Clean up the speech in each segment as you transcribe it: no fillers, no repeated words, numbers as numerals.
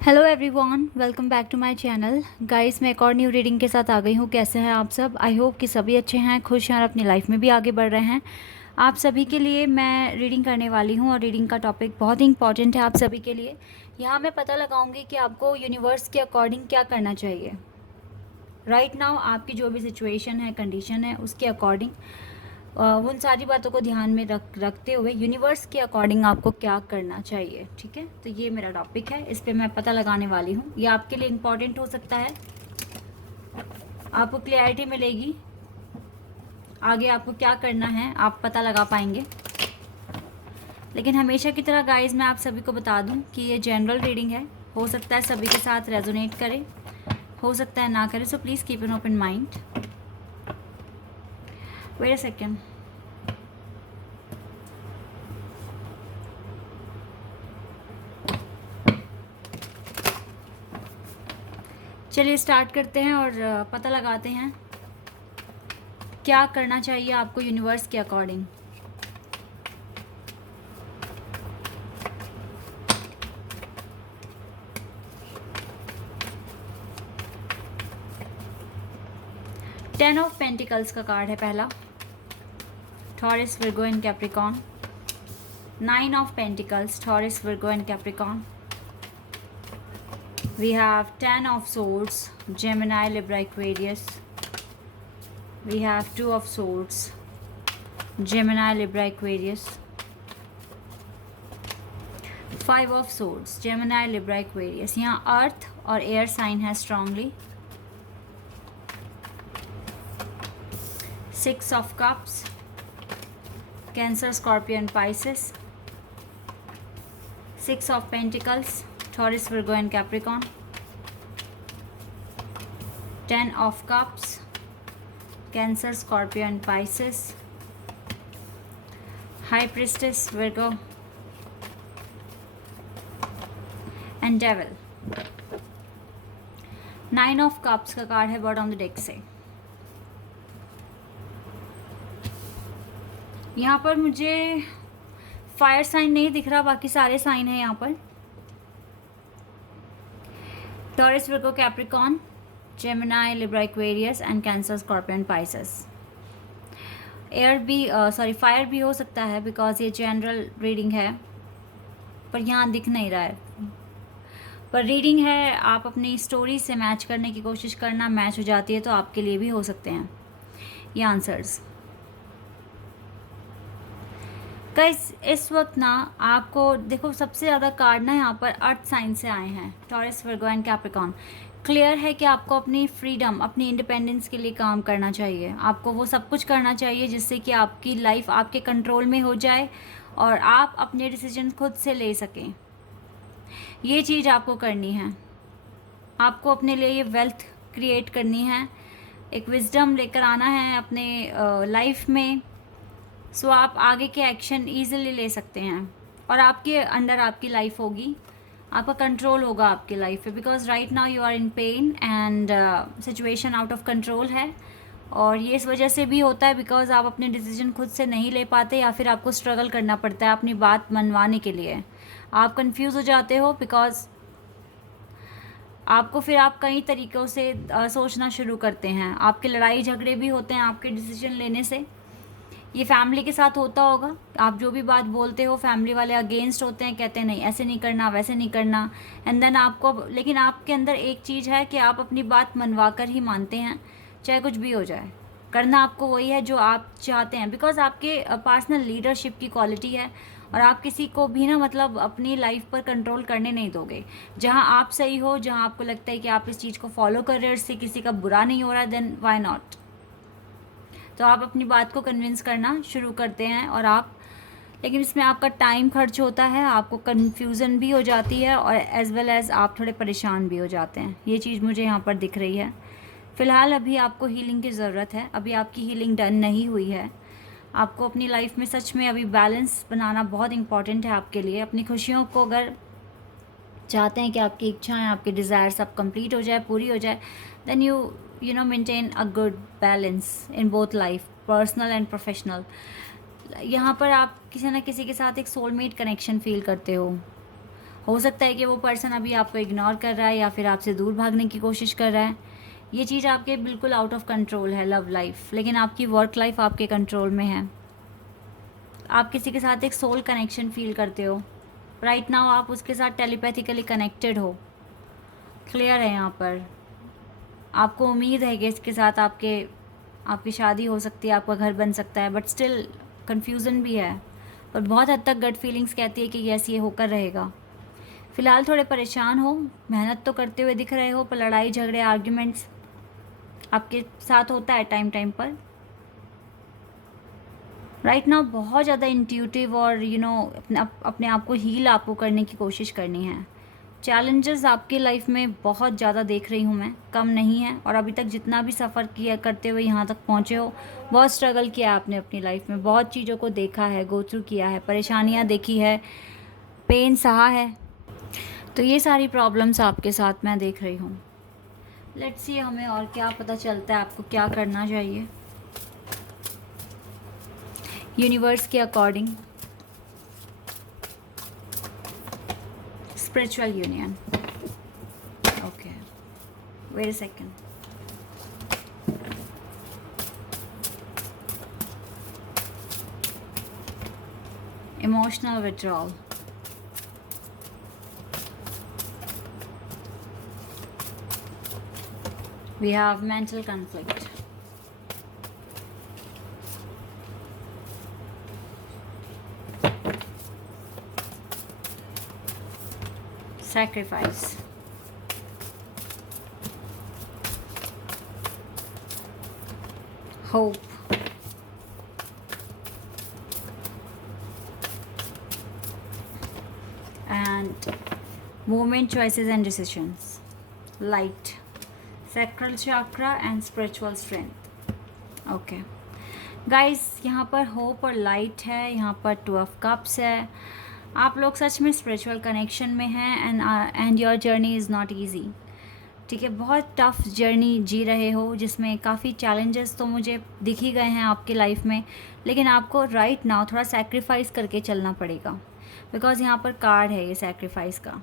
Hello everyone, welcome back to my channel. Guys, मैं एक और न्यू रीडिंग के साथ आ गई हूँ। कैसे हैं आप सब? आई होप कि सभी अच्छे हैं, खुश हैं और अपनी लाइफ में भी आगे बढ़ रहे हैं। आप सभी के लिए मैं रीडिंग करने वाली हूँ और रीडिंग का टॉपिक बहुत ही इंपॉर्टेंट है आप सभी के लिए। यहाँ मैं पता लगाऊंगी कि आपको यूनिवर्स के अकॉर्डिंग क्या करना चाहिए। राइट नाउ आपकी जो भी सिचुएशन है, कंडीशन है, उसके अकॉर्डिंग उन सारी बातों को ध्यान में रखते हुए यूनिवर्स के अकॉर्डिंग आपको क्या करना चाहिए। ठीक है, तो ये मेरा टॉपिक है, इस पे मैं पता लगाने वाली हूँ। ये आपके लिए इम्पॉर्टेंट हो सकता है, आपको क्लैरिटी मिलेगी, आगे आपको क्या करना है आप पता लगा पाएंगे। लेकिन हमेशा की तरह गाइज मैं आप सभी को बता दूं कि ये जनरल रीडिंग है, हो सकता है सभी के साथ रेजोनेट करे, हो सकता है ना करे, so please keep an open mind. Wait a second. चलिए स्टार्ट करते हैं और पता लगाते हैं क्या करना चाहिए आपको यूनिवर्स के अकॉर्डिंग। टेन ऑफ पेंटिकल्स का कार्ड है पहला, taurus, Virgo and Capricorn. Nine of pentacles, taurus, Virgo and Capricorn. We have ten of swords, Gemini, Libra, Aquarius. We have two of swords, Gemini, Libra, Aquarius. Five of swords, Gemini, Libra, Aquarius. यहाँ अर्थ और air sign है strongly. Six of cups, cancer, Scorpio and Pisces. Six of pentacles, Taurus, Virgo and Capricorn. Ten of Cups, Cancer, Scorpio and Pisces. High Priestess, Virgo and Devil. Nine of Cups का card है bottom of the deck से। यहाँ पर मुझे fire sign नहीं दिख रहा, बाकी सारे साइन है यहाँ पर। Taurus, Virgo, Capricorn, Gemini, Libra, Aquarius and cancer, Scorpio and Pisces. Air भी फायर भी हो सकता है बिकॉज ये जनरल रीडिंग है, पर यहाँ दिख नहीं रहा है। पर रीडिंग है, आप अपनी स्टोरी से मैच करने की कोशिश करना, मैच हो जाती है तो आपके लिए भी हो सकते हैं ये आंसर्स। गाइस, इस वक्त ना आपको देखो सबसे ज़्यादा कार्ड ना यहाँ पर अर्थ साइन से आए हैं, taurus, Virgo and Capricorn. Clear है कि आपको अपनी फ्रीडम, अपनी इंडिपेंडेंस के लिए काम करना चाहिए। आपको वो सब कुछ करना चाहिए जिससे कि आपकी लाइफ आपके कंट्रोल में हो जाए और आप अपने डिसीजन खुद से ले सकें। ये चीज़ आपको करनी है। आपको अपने लिए ये वेल्थ क्रिएट करनी है, एक विजडम लेकर आना है अपने लाइफ में। सो आप आगे के एक्शन ईजिली ले सकते हैं और आपके अंडर आपकी लाइफ होगी, आपका कंट्रोल होगा आपकी लाइफ पे। Because right now you are in pain and situation out of control है, और ये इस वजह से भी होता है बिकॉज आप अपने डिसीजन खुद से नहीं ले पाते या फिर आपको स्ट्रगल करना पड़ता है अपनी बात मनवाने के लिए। आप कंफ्यूज हो जाते हो बिकॉज आपको फिर आप कई तरीक़ों से सोचना शुरू करते हैं। आपके लड़ाई झगड़े भी होते हैं आपके डिसीजन लेने से। ये फैमिली के साथ होता होगा, आप जो भी बात बोलते हो फैमिली वाले अगेंस्ट होते हैं, कहते हैं नहीं ऐसे नहीं करना, वैसे नहीं करना। एंड देन आपको, लेकिन आपके अंदर एक चीज़ है कि आप अपनी बात मनवा कर ही मानते हैं, चाहे कुछ भी हो जाए। करना आपको वही है जो आप चाहते हैं, बिकॉज आपके पर्सनल लीडरशिप की क्वालिटी है और आप किसी को भी ना मतलब अपनी लाइफ पर कंट्रोल करने नहीं दोगे। जहाँ आप सही हो, जहाँ आपको लगता है कि आप इस चीज़ को फॉलो कर रहे हो, इससे किसी का बुरा नहीं हो रहा, देन वाई नॉट। तो आप अपनी बात को कन्विंस करना शुरू करते हैं और आप, लेकिन इसमें आपका टाइम खर्च होता है, आपको कन्फ्यूज़न भी हो जाती है और एज़ वेल एज़ आप थोड़े परेशान भी हो जाते हैं। ये चीज़ मुझे यहाँ पर दिख रही है। फ़िलहाल अभी आपको हीलिंग की ज़रूरत है, अभी आपकी हीलिंग डन नहीं हुई है। आपको अपनी लाइफ में सच में अभी बैलेंस बनाना बहुत इंपॉर्टेंट है आपके लिए। अपनी खुशियों को अगर चाहते हैं कि आपकी इच्छाएं, आपके डिज़ायर सब कंप्लीट हो जाए, पूरी हो जाए, then you know maintain a good balance in both life, personal and professional. यहाँ पर आप किसी ना किसी के साथ एक सोलमेट कनेक्शन फील करते हो हो सकता है कि वो पर्सन अभी आपको इग्नोर कर रहा है या फिर आपसे दूर भागने की कोशिश कर रहा है। ये चीज़ आपके बिल्कुल आउट ऑफ कंट्रोल है लव लाइफ, लेकिन आपकी वर्क लाइफ आपके कंट्रोल में है। आप किसी के साथ एक सोल कनेक्शन फील करते हो राइट नाउ, आप उसके साथ टेलीपैथिकली कनेक्टेड हो, क्लियर है यहाँ पर। आपको उम्मीद है कि इसके साथ आपकी शादी हो सकती है, आपका घर बन सकता है, बट स्टिल कन्फ्यूज़न भी है। पर बहुत हद तक गट फीलिंग्स कहती है कि यस ये होकर रहेगा। फ़िलहाल थोड़े परेशान हो, मेहनत तो करते हुए दिख रहे हो, पर लड़ाई झगड़े आर्ग्यूमेंट्स आपके साथ होता है टाइम टाइम पर। राइट नाउ बहुत ज़्यादा इंट्यूटिव और अपने आप को हील आपको करने की कोशिश करनी है। चैलेंजेस आपकी लाइफ में बहुत ज़्यादा देख रही हूँ मैं, कम नहीं है। और अभी तक जितना भी सफ़र किया करते हुए यहाँ तक पहुँचे हो, बहुत स्ट्रगल किया आपने अपनी लाइफ में, बहुत चीज़ों को देखा है, गो थ्रू किया है, परेशानियाँ देखी है, पेन सहा है। तो ये सारी प्रॉब्लम्स आपके साथ मैं देख रही हूँ। लेट्स सी हमें और क्या पता चलता है, आपको क्या करना चाहिए यूनिवर्स के according. Spiritual union, okay, wait a second. Emotional withdrawal, we have mental conflict, sacrifice, hope, and movement, choices and decisions, light, sacral chakra and spiritual strength, okay guys. यहाँ पर होप और लाइट है, यहाँ पर 2 of cups है। आप लोग सच में स्पिरिचुअल कनेक्शन में हैं and your journey is not easy, ठीक है। बहुत टफ जर्नी जी रहे हो जिसमें काफ़ी चैलेंजेस तो मुझे दिख ही गए हैं आपकी लाइफ में, लेकिन आपको राइट नाउ थोड़ा सैक्रिफाइस करके चलना पड़ेगा, बिकॉज़ यहाँ पर कार्ड है ये सैक्रिफाइस का।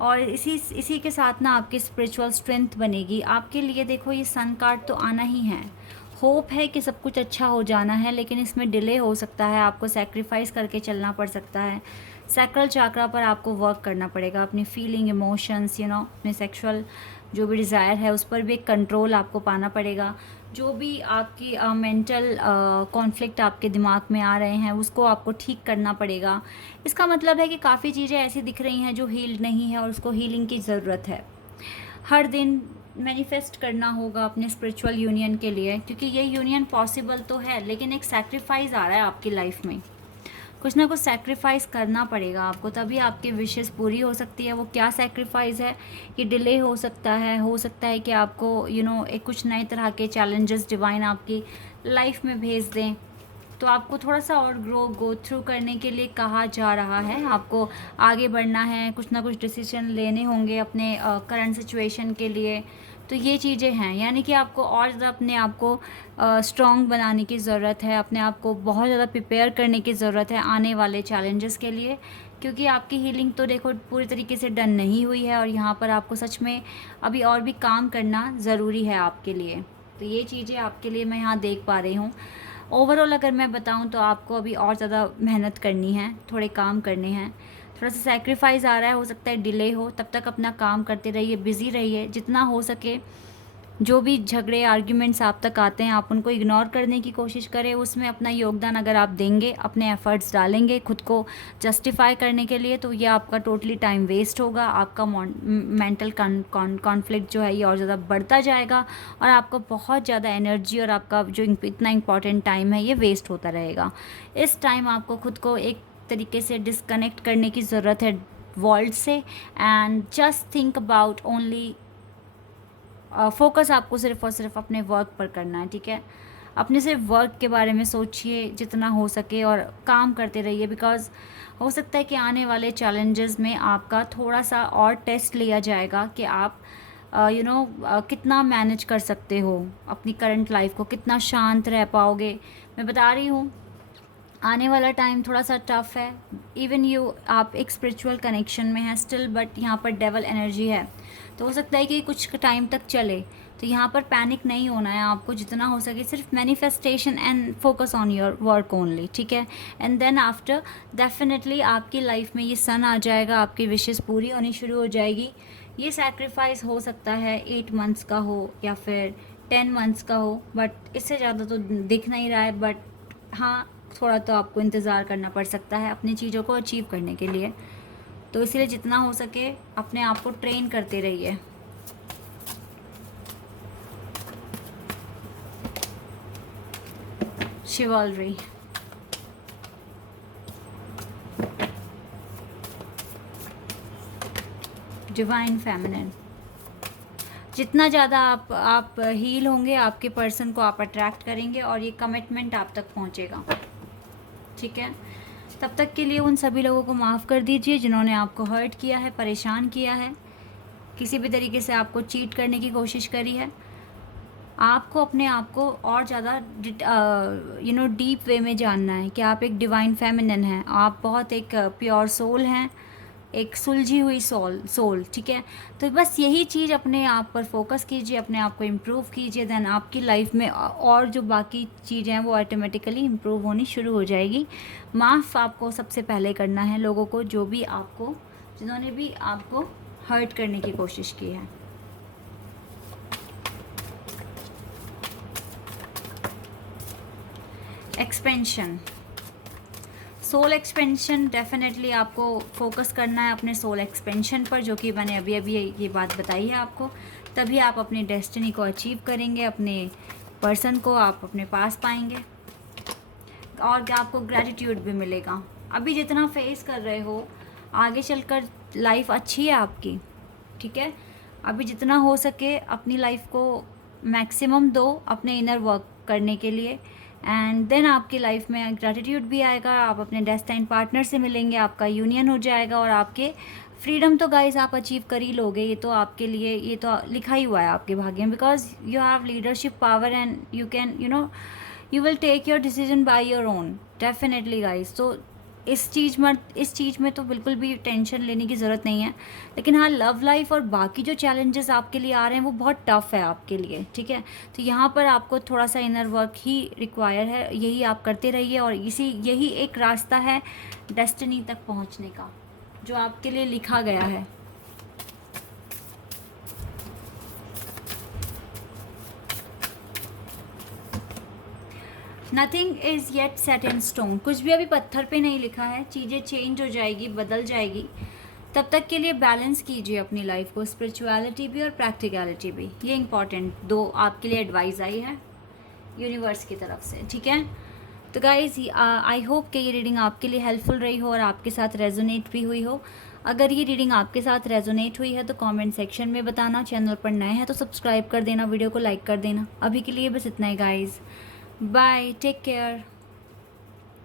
और इसी के साथ ना आपकी स्पिरिचुअल स्ट्रेंथ बनेगी आपके लिए। देखो ये सन कार्ड तो आना ही है, होप है कि सब कुछ अच्छा हो जाना है, लेकिन इसमें डिले हो सकता है, आपको सैक्रिफाइस करके चलना पड़ सकता है। सैक्रल चाक्रा पर आपको वर्क करना पड़ेगा, अपनी फीलिंग, इमोशंस, अपने सेक्सुअल जो भी डिज़ायर है उस पर भी एक कंट्रोल आपको पाना पड़ेगा। जो भी आपकी मेंटल कॉन्फ्लिक्ट आपके दिमाग में आ रहे हैं उसको आपको ठीक करना पड़ेगा। इसका मतलब है कि काफ़ी चीज़ें ऐसी दिख रही हैं जो हील्ड नहीं है और उसको हीलिंग की ज़रूरत है। हर दिन मैनिफेस्ट करना होगा अपने स्पिरिचुअल यूनियन के लिए, क्योंकि ये यूनियन पॉसिबल तो है, लेकिन एक सैक्रिफाइस आ रहा है आपकी लाइफ में। कुछ ना कुछ सैक्रिफाइस करना पड़ेगा आपको, तभी आपकी विशेस पूरी हो सकती है। वो क्या सैक्रिफाइस है, ये डिले हो सकता है कि आपको एक कुछ नए तरह के चैलेंजेस डिवाइन आपकी लाइफ में भेज दें, तो आपको थोड़ा सा और गो थ्रू करने के लिए कहा जा रहा है। आपको आगे बढ़ना है, कुछ ना कुछ डिसीजन लेने होंगे अपने करंट सिचुएशन के लिए। तो ये चीज़ें हैं, यानी कि आपको और ज़्यादा अपने आप को स्ट्रॉन्ग बनाने की ज़रूरत है, अपने आप को बहुत ज़्यादा प्रिपेयर करने की ज़रूरत है आने वाले चैलेंजेस के लिए, क्योंकि आपकी हीलिंग तो देखो पूरी तरीके से डन नहीं हुई है और यहाँ पर आपको सच में अभी और भी काम करना ज़रूरी है आपके लिए। तो ये चीज़ें आपके लिए मैं यहाँ देख पा रही हूँ। ओवरऑल अगर मैं बताऊँ तो आपको अभी और ज़्यादा मेहनत करनी है, थोड़े काम करने हैं, थोड़ा सा सैक्रिफाइस आ रहा है, हो सकता है डिले हो। तब तक अपना काम करते रहिए, बिज़ी रहिए जितना हो सके। जो भी झगड़े आर्ग्यूमेंट्स आप तक आते हैं आप उनको इग्नोर करने की कोशिश करें। उसमें अपना योगदान अगर आप देंगे, अपने एफ़र्ट्स डालेंगे खुद को जस्टिफाई करने के लिए, तो ये आपका टोटली टाइम वेस्ट होगा। आपका मेंटल कॉन्फ्लिक्ट जो है ये और ज़्यादा बढ़ता जाएगा और आपका बहुत ज़्यादा एनर्जी और आपका जो इतना इंपॉर्टेंट टाइम है ये वेस्ट होता रहेगा। इस टाइम आपको खुद को एक तरीके से डिस्कनेक्ट करने की ज़रूरत है वर्ल्ड से, and just think about only focus आपको सिर्फ और सिर्फ अपने वर्क पर करना है, ठीक है। अपने सिर्फ वर्क के बारे में सोचिए जितना हो सके और काम करते रहिए, बिकॉज़ हो सकता है कि आने वाले चैलेंजेस में आपका थोड़ा सा और टेस्ट लिया जाएगा कि आप कितना मैनेज कर सकते हो अपनी करंट लाइफ को, कितना शांत रह पाओगे। मैं बता रही हूँ आने वाला टाइम थोड़ा सा टफ है। इवन आप एक स्पिरिचुअल कनेक्शन में हैं स्टिल, बट यहाँ पर डेवल एनर्जी है, तो हो सकता है कि कुछ टाइम तक चले। तो यहाँ पर पैनिक नहीं होना है आपको, जितना हो सके सिर्फ manifestation and focus on your work only, ठीक है। एंड देन आफ्टर डेफिनेटली आपकी लाइफ में ये सन आ जाएगा, आपकी विशेस पूरी होनी शुरू हो जाएगी। ये सैक्रिफाइस हो सकता है 8 मंथ्स का हो या फिर 10 मंथ्स का हो, बट इससे ज़्यादा तो दिख नहीं रहा है। बट हाँ, थोड़ा तो आपको इंतज़ार करना पड़ सकता है अपनी चीज़ों को अचीव करने के लिए। तो इसलिए जितना हो सके अपने आप को ट्रेन करते रहिए। शिवॉल्री, डिवाइन फेमिनिन। जितना ज़्यादा आप हील होंगे, आपके पर्सन को आप अट्रैक्ट करेंगे और ये कमिटमेंट आप तक पहुंचेगा, ठीक है। तब तक के लिए उन सभी लोगों को माफ़ कर दीजिए जिन्होंने आपको हर्ट किया है, परेशान किया है, किसी भी तरीके से आपको चीट करने की कोशिश करी है। आपको अपने आप को और ज़्यादा डीप वे में जानना है कि आप एक डिवाइन फेमिनिन हैं, आप बहुत एक प्योर सोल हैं, एक सुलझी हुई सोल, ठीक है। तो बस यही चीज़ अपने आप पर फोकस कीजिए, अपने आप को इम्प्रूव कीजिए, देन आपकी लाइफ में और जो बाकी चीज़ें हैं वो ऑटोमेटिकली इम्प्रूव होनी शुरू हो जाएगी। माफ़ आपको सबसे पहले करना है लोगों को, जिन्होंने भी आपको हर्ट करने की कोशिश की है। एक्सपेंशन, सोल एक्सपेंशन, डेफिनेटली आपको फोकस करना है अपने सोल एक्सपेंशन पर, जो कि मैंने अभी ये बात बताई है आपको। तभी आप अपनी डेस्टिनी को अचीव करेंगे, अपने पर्सन को आप अपने पास पाएंगे और आपको ग्रैटिट्यूड भी मिलेगा। अभी जितना फेस कर रहे हो, आगे चलकर लाइफ अच्छी है आपकी, ठीक है। अभी जितना हो सके अपनी लाइफ को मैक्सिमम दो अपने इनर वर्क करने के लिए, एंड देन आपकी लाइफ में ग्रैटिट्यूड भी आएगा, आप अपने डेस्टाइन पार्टनर से मिलेंगे, आपका यूनियन हो जाएगा और आपके फ्रीडम तो गाइस आप अचीव कर ही लोगे। ये तो आपके लिए, ये तो लिखा ही हुआ है आपके भाग्य में, because you have leadership power and you can you will take your decision by your own, definitely guys. तो इस चीज़ में तो बिल्कुल भी टेंशन लेने की ज़रूरत नहीं है। लेकिन हाँ, लव लाइफ और बाकी जो चैलेंजेस आपके लिए आ रहे हैं वो बहुत टफ़ है आपके लिए, ठीक है। तो यहाँ पर आपको थोड़ा सा इनर वर्क ही रिक्वायर है, यही आप करते रहिए और यही एक रास्ता है डेस्टिनी तक पहुँचने का, जो आपके लिए लिखा गया है। Nothing is yet set in stone, कुछ भी अभी पत्थर पे नहीं लिखा है, चीज़ें चेंज हो जाएगी, बदल जाएगी। तब तक के लिए बैलेंस कीजिए अपनी लाइफ को, स्पिरिचुअलिटी भी और प्रैक्टिकलिटी भी। ये इंपॉर्टेंट दो आपके लिए एडवाइस आई है यूनिवर्स की तरफ से, ठीक है। तो गाइज आई होप कि ये रीडिंग आपके लिए हेल्पफुल रही हो और आपके साथ रेजोनेट भी हुई हो। अगर ये रीडिंग आपके साथ रेजोनेट हुई है तो कमेंट सेक्शन में बताना। चैनल पर नए हैं तो सब्सक्राइब कर देना, वीडियो को लाइक कर देना। अभी के लिए बस इतना ही गाइज, बाय, टेक केयर।